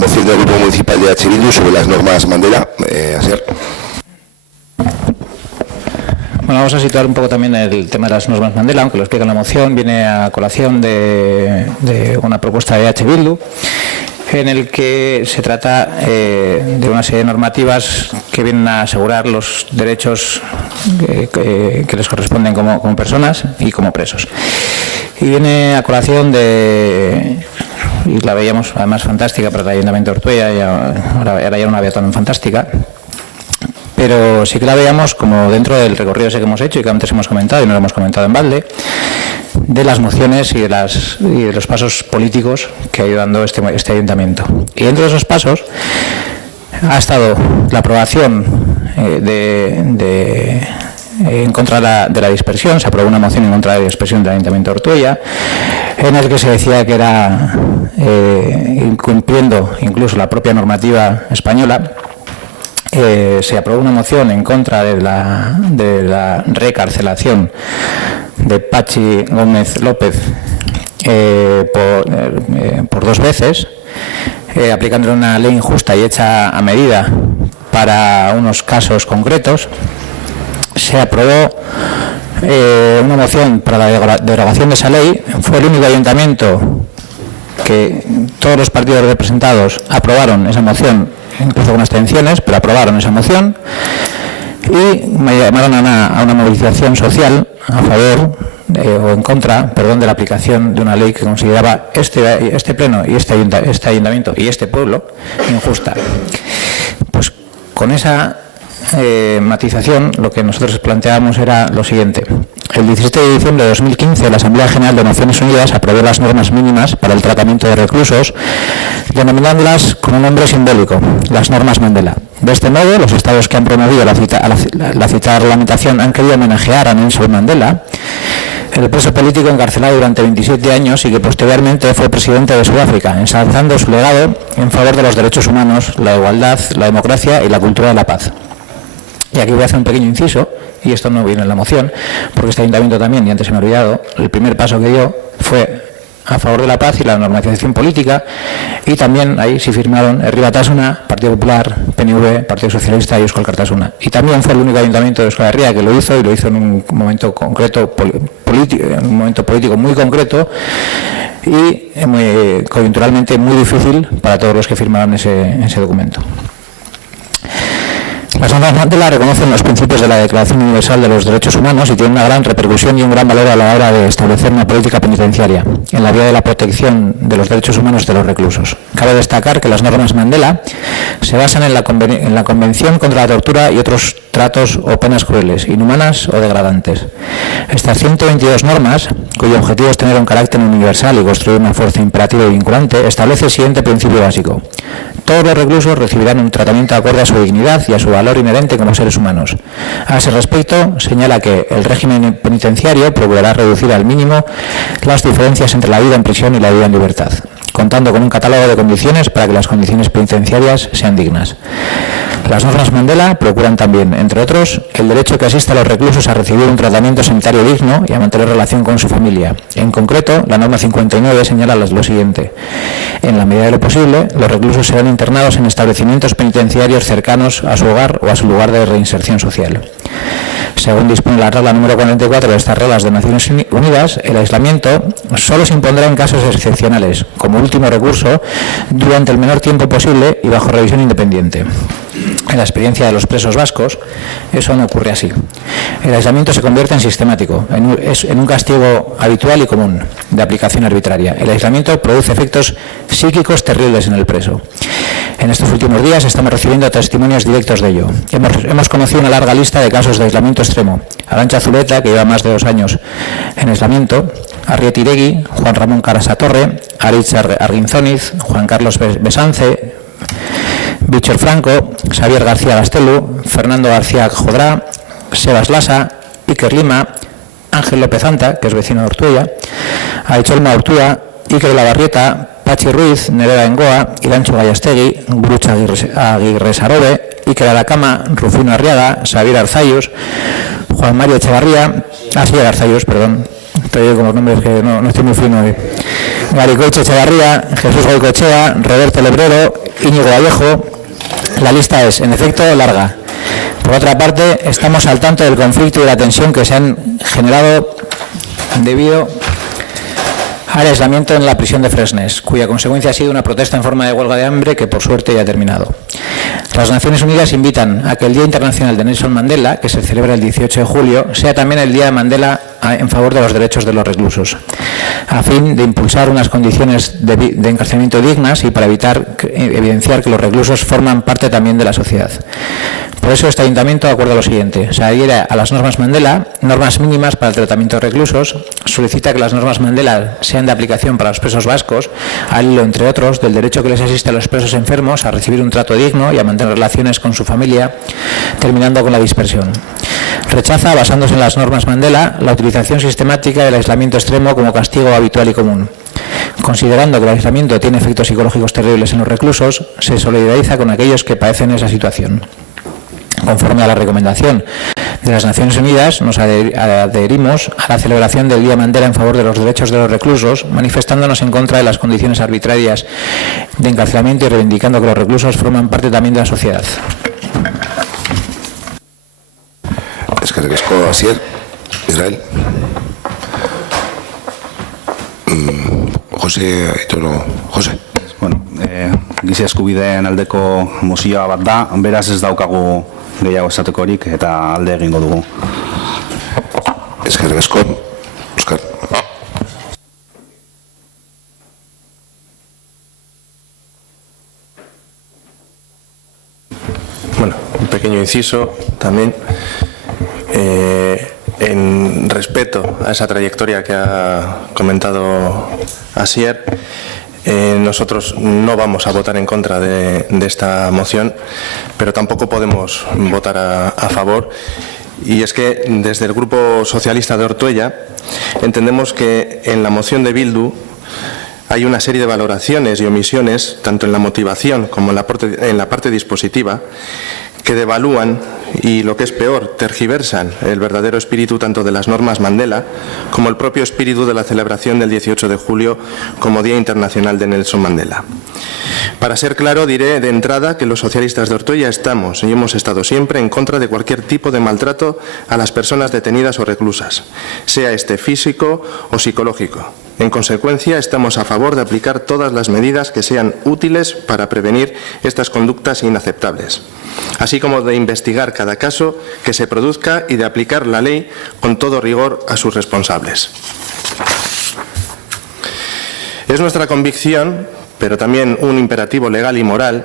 moción del Grupo Municipal de H. Bildu sobre las normas Mandela. Asier. Bueno, vamos a situar un poco también el tema de las normas Mandela, aunque lo explica en la moción. Viene a colación de una propuesta de H. Bildu, en el que se trata de una serie de normativas que vienen a asegurar los derechos que les corresponden como personas y como presos. Y viene a colación y la veíamos además fantástica para el Ayuntamiento de Ortuella, y ahora ya no la veo tan fantástica, pero sí que la veíamos como dentro del recorrido ese que hemos hecho y que antes hemos comentado, y no lo hemos comentado en balde, de las mociones y de los pasos políticos que ha ido dando este Ayuntamiento. Y dentro de esos pasos ha estado la aprobación en contra de la dispersión. Se aprobó una moción en contra de la dispersión del Ayuntamiento de Ortuella, en el que se decía que era incumpliendo incluso la propia normativa española. Se aprobó una moción en contra de la recarcelación de Pachi Gómez López por 2 veces, aplicándole una ley injusta y hecha a medida para unos casos concretos. Se aprobó una moción para la derogación de esa ley. Fue el único ayuntamiento que todos los partidos representados aprobaron esa moción, incluso con abstenciones, pero aprobaron esa moción, y me llamaron a una movilización social a favor o en contra, de la aplicación de una ley que consideraba este pleno y este ayuntamiento y este pueblo injusta. Pues con esa matización, lo que nosotros planteábamos era lo siguiente. El 17 de diciembre de 2015, la Asamblea General de Naciones Unidas aprobó las normas mínimas para el tratamiento de reclusos, denominándolas con un nombre simbólico, las normas Mandela. De este modo, los estados que han promovido la citada reglamentación han querido homenajear a Nelson Mandela, el preso político encarcelado durante 27 años y que posteriormente fue presidente de Sudáfrica, ensalzando su legado en favor de los derechos humanos, la igualdad, la democracia y la cultura de la paz. Y aquí voy a hacer un pequeño inciso, y esto no viene en la moción, porque este ayuntamiento también, y antes se me ha olvidado, el primer paso que dio fue a favor de la paz y la normalización política, y también ahí sí firmaron Herri Batasuna, Partido Popular, PNV, Partido Socialista y Euskal Kartasuna. Y también fue el único ayuntamiento de Euskal Herria que lo hizo, y lo hizo en un momento concreto, en un momento político muy concreto, y coyunturalmente muy difícil para todos los que firmaron ese documento. Las normas Mandela reconocen los principios de la Declaración Universal de los Derechos Humanos y tienen una gran repercusión y un gran valor a la hora de establecer una política penitenciaria en la vía de la protección de los derechos humanos de los reclusos. Cabe destacar que las normas Mandela se basan en la Convención contra la Tortura y otros tratos o penas crueles, inhumanas o degradantes. Estas 122 normas, cuyo objetivo es tener un carácter universal y construir una fuerza imperativa y vinculante, establece el siguiente principio básico. Todos los reclusos recibirán un tratamiento acorde a su dignidad y a su valor inherente como seres humanos. A ese respecto, señala que el régimen penitenciario procurará reducir al mínimo las diferencias entre la vida en prisión y la vida en libertad, contando con un catálogo de condiciones para que las condiciones penitenciarias sean dignas. Las normas Mandela procuran también, entre otros, el derecho que asiste a los reclusos a recibir un tratamiento sanitario digno y a mantener relación con su familia. En concreto, la norma 59 señala lo siguiente. En la medida de lo posible, los reclusos serán internados en establecimientos penitenciarios cercanos a su hogar o a su lugar de reinserción social. Según dispone la regla número 44 de estas reglas de Naciones Unidas, el aislamiento solo se impondrá en casos excepcionales, como último recurso, durante el menor tiempo posible y bajo revisión independiente. En la experiencia de los presos vascos, eso no ocurre así. El aislamiento se convierte en sistemático, en un castigo habitual y común, de aplicación arbitraria. El aislamiento produce efectos psíquicos terribles en el preso. En estos últimos días estamos recibiendo testimonios directos de ello. Hemos conocido una larga lista de casos de aislamiento extremo. Arantxa Zuleta, que lleva más de 2 años en aislamiento, Arrieta Iregui, Juan Ramón Carasatorre, Aritz Arginzoniz, Juan Carlos Besance, Víctor Franco, Xavier García Gastelu, Fernando García Jodrá, Sebas Lasa, Iker Lima, Ángel López Anta, que es vecino de Ortuella, Aicholma Ortúa, Iker Labarrieta, Pachi Ruiz, Nerea Engoa, Irancho Gallastegui, Gurucha Aguirre Sarobe, Iker Aracama, Rufino Arriaga, Xavier Arzayus, Juan Mario Echevarría, Asier Arzayus, Estoy yo con los nombres que no estoy muy fino hoy. Garicoche Echevarría, Jesús Goicoechea, Roberto Lebrero, Íñigo Vallejo. La lista es, en efecto, larga. Por otra parte, estamos al tanto del conflicto y la tensión que se han generado debido al aislamiento en la prisión de Fresnes, cuya consecuencia ha sido una protesta en forma de huelga de hambre que, por suerte, ya ha terminado. Las Naciones Unidas invitan a que el Día Internacional de Nelson Mandela, que se celebra el 18 de julio, sea también el Día de Mandela en favor de los derechos de los reclusos, a fin de impulsar unas condiciones de encarcelamiento dignas y para evidenciar que los reclusos forman parte también de la sociedad. Por eso este ayuntamiento acuerda lo siguiente: se adhiere a las normas Mandela, normas mínimas para el tratamiento de reclusos, solicita que las normas Mandela sean de aplicación para los presos vascos, al hilo, entre otros, del derecho que les asiste a los presos enfermos a recibir un trato digno y a mantener relaciones con su familia, terminando con la dispersión. Rechaza, basándose en las normas Mandela, la utilización sistemática del aislamiento extremo como castigo habitual y común. Considerando que el aislamiento tiene efectos psicológicos terribles en los reclusos, se solidariza con aquellos que padecen esa situación. Conforme a la recomendación de las Naciones Unidas, nos adherimos a la celebración del Día Mandela en favor de los derechos de los reclusos, manifestándonos en contra de las condiciones arbitrarias de encarcelamiento y reivindicando que los reclusos forman parte también de la sociedad. Eskerrik asko, Asier, Israel. Jose, Aitoro, Jose. Bueno, giza eskubideen aldeko mozioa bat da, beraz ez daukagu gehiago esatekorik eta alde egingo dugu. Eskerrik asko, Oskar. Bueno, un pequeño inciso también. En respeto a esa trayectoria que ha comentado Asier, nosotros no vamos a votar en contra de esta moción, pero tampoco podemos votar a favor. Y es que desde el Grupo Socialista de Ortuella entendemos que en la moción de Bildu hay una serie de valoraciones y omisiones, tanto en la motivación como en la parte dispositiva, que devalúan y, lo que es peor, tergiversan el verdadero espíritu tanto de las normas Mandela como el propio espíritu de la celebración del 18 de julio como Día Internacional de Nelson Mandela. Para ser claro, diré de entrada que los socialistas de Ortuella estamos y hemos estado siempre en contra de cualquier tipo de maltrato a las personas detenidas o reclusas, sea este físico o psicológico. En consecuencia, estamos a favor de aplicar todas las medidas que sean útiles para prevenir estas conductas inaceptables, así como de investigar cada caso que se produzca y de aplicar la ley con todo rigor a sus responsables. Es nuestra convicción, pero también un imperativo legal y moral,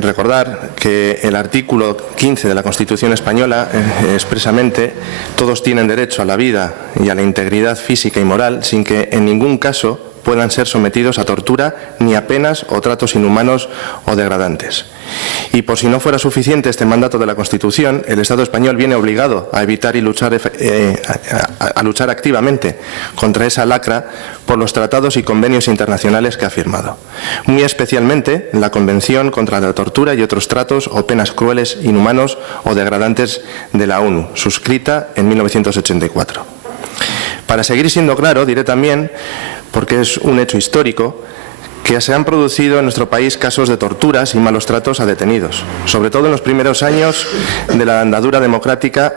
recordar que el artículo 15 de la Constitución española expresamente: todos tienen derecho a la vida y a la integridad física y moral sin que en ningún caso puedan ser sometidos a tortura ni a penas o tratos inhumanos o degradantes. Y por si no fuera suficiente este mandato de la Constitución, el Estado español viene obligado a evitar y luchar activamente contra esa lacra por los tratados y convenios internacionales que ha firmado, muy especialmente la Convención contra la Tortura y otros tratos o penas crueles, inhumanos o degradantes de la ONU, suscrita en 1984. Para seguir siendo claro, diré también, porque es un hecho histórico, que se han producido en nuestro país casos de torturas y malos tratos a detenidos, sobre todo en los primeros años de la andadura democrática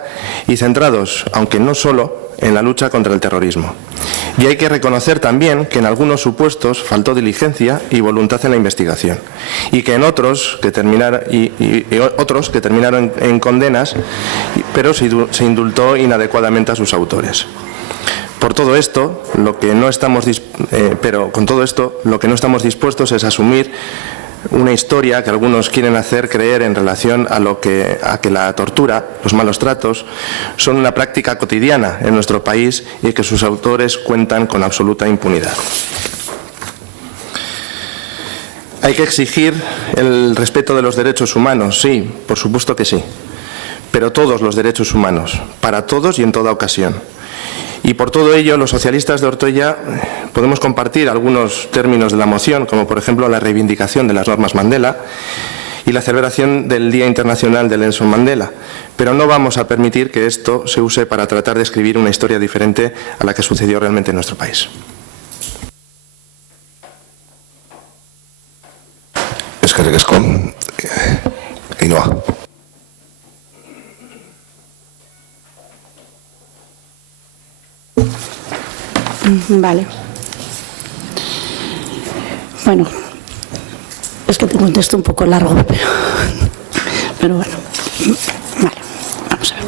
y centrados, aunque no solo, en la lucha contra el terrorismo. Y hay que reconocer también que en algunos supuestos faltó diligencia y voluntad en la investigación, y que en otros que terminaron en condenas, pero se indultó inadecuadamente a sus autores. Con todo esto, lo que no estamos dispuestos es asumir una historia que algunos quieren hacer creer en relación a que la tortura, los malos tratos, son una práctica cotidiana en nuestro país y que sus autores cuentan con absoluta impunidad. Hay que exigir el respeto de los derechos humanos, sí, por supuesto que sí, pero todos los derechos humanos, para todos y en toda ocasión. Y por todo ello, los socialistas de Ortuella podemos compartir algunos términos de la moción, como por ejemplo la reivindicación de las normas Mandela, y la celebración del Día Internacional de Nelson Mandela, pero no vamos a permitir que esto se use para tratar de escribir una historia diferente a la que sucedió realmente en nuestro país. Eskerrik asko. Ainhoa. Vale. Bueno, es que te contesto un poco largo, pero bueno. Vale, vamos a ver.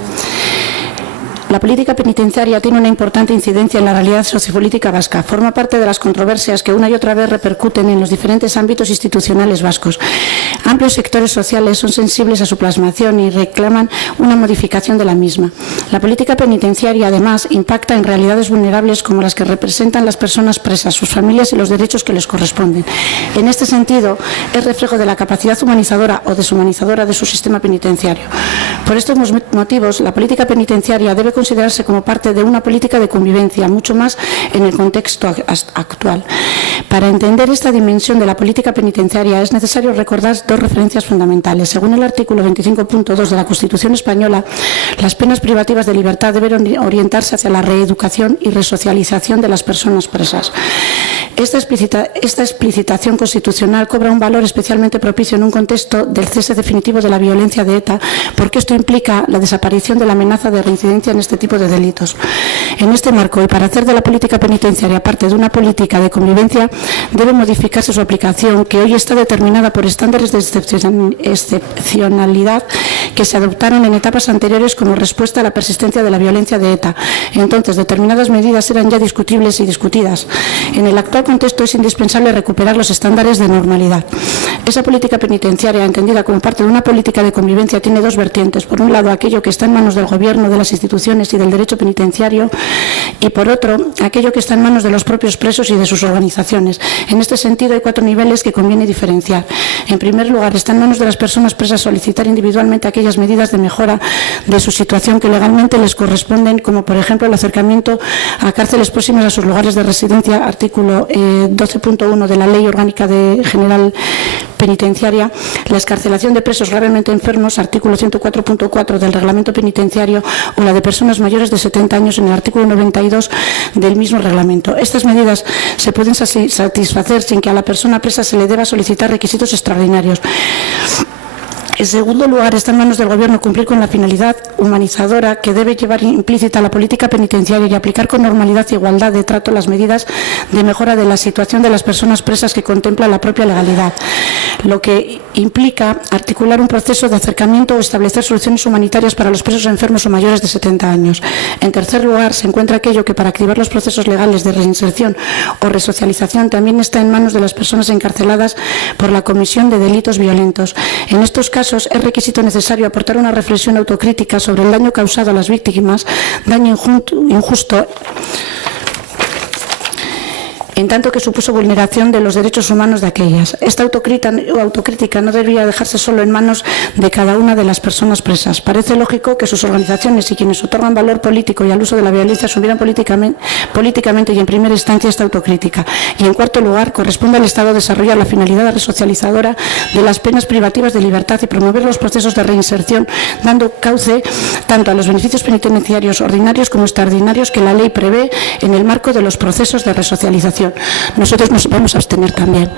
La política penitenciaria tiene una importante incidencia en la realidad sociopolítica vasca. Forma parte de las controversias que una y otra vez repercuten en los diferentes ámbitos institucionales vascos. Amplios sectores sociales son sensibles a su plasmación y reclaman una modificación de la misma. La política penitenciaria, además, impacta en realidades vulnerables como las que representan las personas presas, sus familias y los derechos que les corresponden. En este sentido, es reflejo de la capacidad humanizadora o deshumanizadora de su sistema penitenciario. Por estos motivos, la política penitenciaria debe considerarse como parte de una política de convivencia, mucho más en el contexto actual. Para entender esta dimensión de la política penitenciaria es necesario recordar dos referencias fundamentales. Según el artículo 25.2 de la Constitución española, las penas privativas de libertad deben orientarse hacia la reeducación y resocialización de las personas presas. Esta explicitación constitucional cobra un valor especialmente propicio en un contexto del cese definitivo de la violencia de ETA, porque esto implica la desaparición de la amenaza de reincidencia en este tipo de delitos. En este marco, y para hacer de la política penitenciaria parte de una política de convivencia, debe modificarse su aplicación, que hoy está determinada por estándares de excepcionalidad que se adoptaron en etapas anteriores como respuesta a la persistencia de la violencia de ETA. Entonces, determinadas medidas eran ya discutibles y discutidas. En el actual contexto es indispensable recuperar los estándares de normalidad. Esa política penitenciaria, entendida como parte de una política de convivencia, tiene dos vertientes. Por un lado, aquello que está en manos del Gobierno, de las instituciones y del derecho penitenciario, y por otro, aquello que está en manos de los propios presos y de sus organizaciones. En este sentido, hay 4 niveles que conviene diferenciar. En primer lugar, está en manos de las personas presas solicitar individualmente aquellas medidas de mejora de su situación que legalmente les corresponden, como por ejemplo el acercamiento a cárceles próximas a sus lugares de residencia, artículo 12.1 de la Ley Orgánica General Penitenciaria, la excarcelación de presos gravemente enfermos, artículo 104.4 del Reglamento Penitenciario, o la de personas mayores de 70 años en el artículo 92 del mismo reglamento. Estas medidas se pueden satisfacer sin que a la persona presa se le deba solicitar requisitos extraordinarios. En segundo lugar, está en manos del Gobierno cumplir con la finalidad humanizadora que debe llevar implícita la política penitenciaria y aplicar con normalidad e igualdad de trato las medidas de mejora de la situación de las personas presas que contempla la propia legalidad, lo que implica articular un proceso de acercamiento o establecer soluciones humanitarias para los presos enfermos o mayores de 70 años. En tercer lugar, se encuentra aquello que para activar los procesos legales de reinserción o resocialización también está en manos de las personas encarceladas por la comisión de delitos violentos. En estos casos, es requisito necesario aportar una reflexión autocrítica sobre el daño causado a las víctimas, daño injusto, en tanto que supuso vulneración de los derechos humanos de aquellas. Esta autocrítica no debería dejarse solo en manos de cada una de las personas presas. Parece lógico que sus organizaciones y quienes otorgan valor político y al uso de la violencia asumieran políticamente y en primera instancia esta autocrítica. Y en cuarto lugar, corresponde al Estado desarrollar la finalidad resocializadora de las penas privativas de libertad y promover los procesos de reinserción, dando cauce tanto a los beneficios penitenciarios ordinarios como extraordinarios que la ley prevé en el marco de los procesos de resocialización. Nosotros nos vamos a abstener también.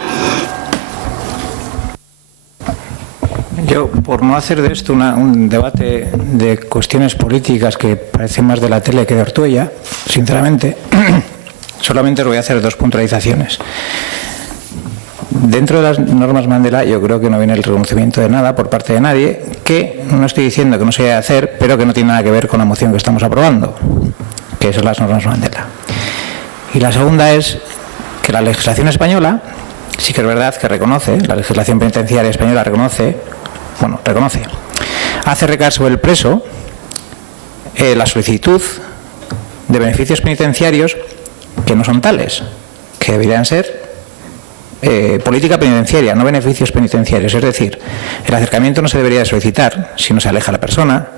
Yo, por no hacer de esto un debate de cuestiones políticas que parece más de la tele que de Ortuella, sinceramente, solamente os voy a hacer 2 puntualizaciones. Dentro de las normas Mandela, yo creo que no viene el reconocimiento de nada por parte de nadie, que no estoy diciendo que no se debe hacer, pero que no tiene nada que ver con la moción que estamos aprobando, que son las normas Mandela. Y la segunda es que la legislación española, sí que es verdad que reconoce, la legislación penitenciaria española reconoce, hace recaer sobre el preso la solicitud de beneficios penitenciarios que no son tales, que deberían ser política penitenciaria, no beneficios penitenciarios. Es decir, el acercamiento no se debería solicitar si no se aleja la persona.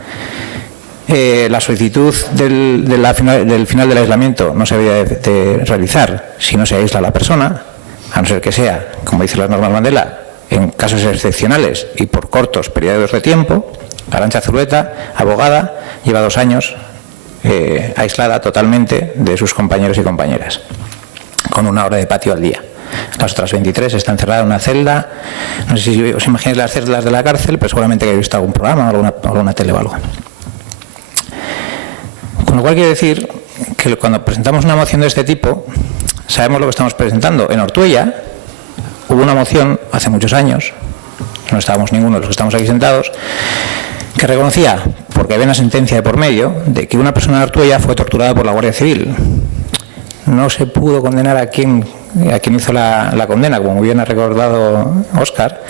La solicitud del final del aislamiento no se debería de realizar si no se aísla la persona, a no ser que sea, como dice las normas Mandela, en casos excepcionales y por cortos periodos de tiempo, Arantxa Zulueta, abogada, lleva 2 años aislada totalmente de sus compañeros y compañeras, con 1 hora de patio al día. Las otras 23 están encerradas en una celda. No sé si os imagináis las celdas de la cárcel, pero seguramente que habéis visto algún programa o alguna tele o algo. Con lo cual quiero decir que cuando presentamos una moción de este tipo, sabemos lo que estamos presentando. En Ortuella hubo una moción hace muchos años, no estábamos ninguno de los que estamos aquí sentados, que reconocía, porque había una sentencia de por medio, de que una persona de Ortuella fue torturada por la Guardia Civil. No se pudo condenar a quien hizo la condena, como muy bien ha recordado Óscar,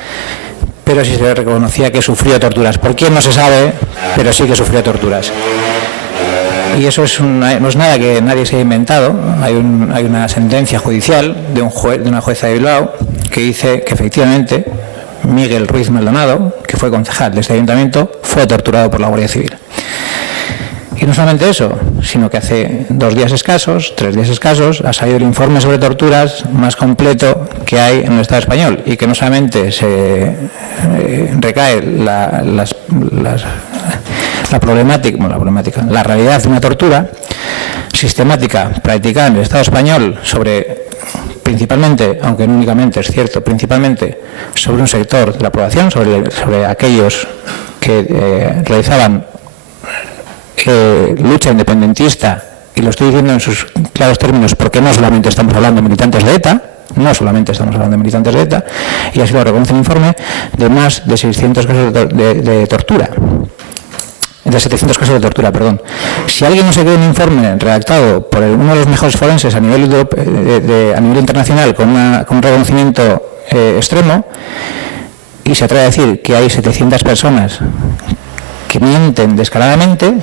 pero sí se reconocía que sufrió torturas. ¿Por quién? No se sabe, pero sí que sufrió torturas. Y eso no es nada que nadie se haya inventado. Hay una sentencia judicial de una jueza de Bilbao que dice que efectivamente Miguel Ruiz Maldonado, que fue concejal de este ayuntamiento, fue torturado por la Guardia Civil. Y no solamente eso, sino que hace 2 días escasos, 3 días escasos, ha salido el informe sobre torturas más completo que hay en el Estado español, y que no solamente se recae la realidad de una tortura sistemática practicada en el Estado español sobre, principalmente, aunque no únicamente es cierto, principalmente sobre un sector de la población, sobre aquellos que realizaban lucha independentista, y lo estoy diciendo en sus claros términos porque no solamente estamos hablando de militantes de ETA, y así lo reconoce el informe, de más de 600 casos de tortura. De 700 casos de tortura, perdón. Si alguien no se cree un informe redactado por uno de los mejores forenses a nivel internacional, con un reconocimiento extremo, y se atreve a decir que hay 700 personas que mienten descaradamente,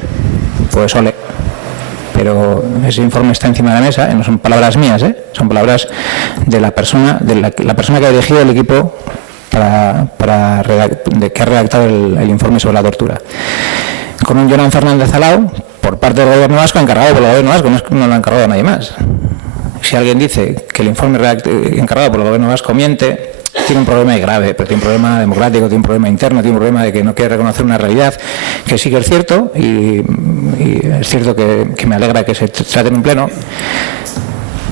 pues ole. Pero ese informe está encima de la mesa, no son palabras mías, son palabras de la persona que ha dirigido el equipo que ha redactado el informe sobre la tortura. Con un Jonan Fernández Alao, por parte del Gobierno vasco, encargado por el Gobierno vasco, no lo ha encargado a nadie más. Si alguien dice que el informe encargado por el Gobierno vasco miente, tiene un problema grave, pero tiene un problema democrático, tiene un problema interno, tiene un problema de que no quiere reconocer una realidad que sí que es cierto, y es cierto que me alegra que se trate en un pleno,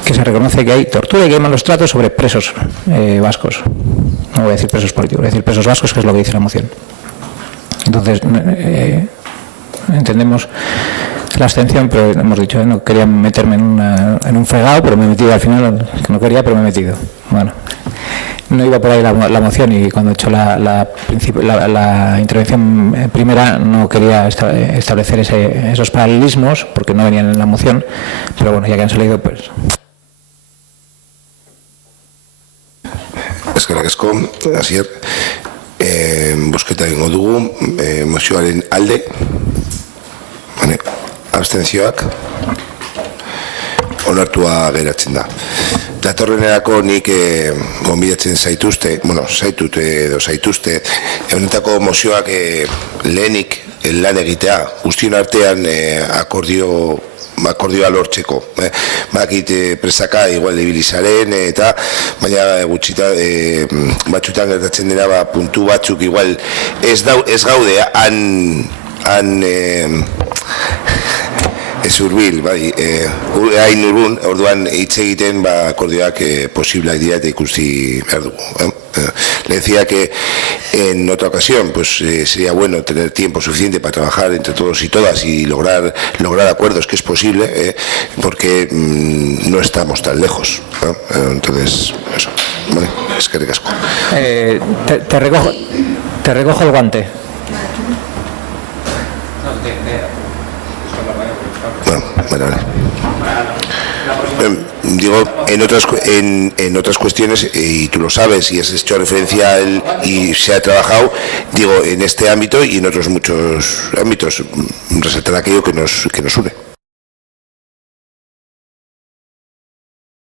que se reconoce que hay tortura y que hay malos tratos sobre presos vascos. No voy a decir presos políticos, voy a decir presos vascos, que es lo que dice la moción. Entonces, entendemos la abstención, pero hemos dicho, no quería meterme en un fregado, pero me he metido al final, que no quería, pero me he metido. Bueno, no iba por ahí la moción, y cuando he hecho la intervención primera no quería establecer esos paralelismos, porque no venían en la moción, pero bueno, ya que han salido, pues... Eskerrik asko, Asier. Bozketa egingo dugu, mozioaren alde, abstentzioak, onartua geratzen da. Datorrenerako nik gonbidatzen zaituzte, zaituzte, honetako mozioak lehenik lan egitea, guztion artean akordioa lortzeko. Bakit presaka igual ibilizaren, eta baina gutxita batzutan gertatzen dira puntu batzuk igual ez gaude han ez urbil, hain urrun, orduan hitz egiten akordioak posiblak dira eta ikusi behar dugu. Le decía que en otra ocasión pues sería bueno tener tiempo suficiente para trabajar entre todos y todas y lograr acuerdos, que es posible, porque no estamos tan lejos, ¿no? Entonces, eso. Vale, es que recasco. Te recojo el guante. Vale. Digo, en otras cuestiones, y tú lo sabes, y has hecho referencia y se ha trabajado, digo, en este ámbito y en otros muchos ámbitos, resaltar aquello que nos une.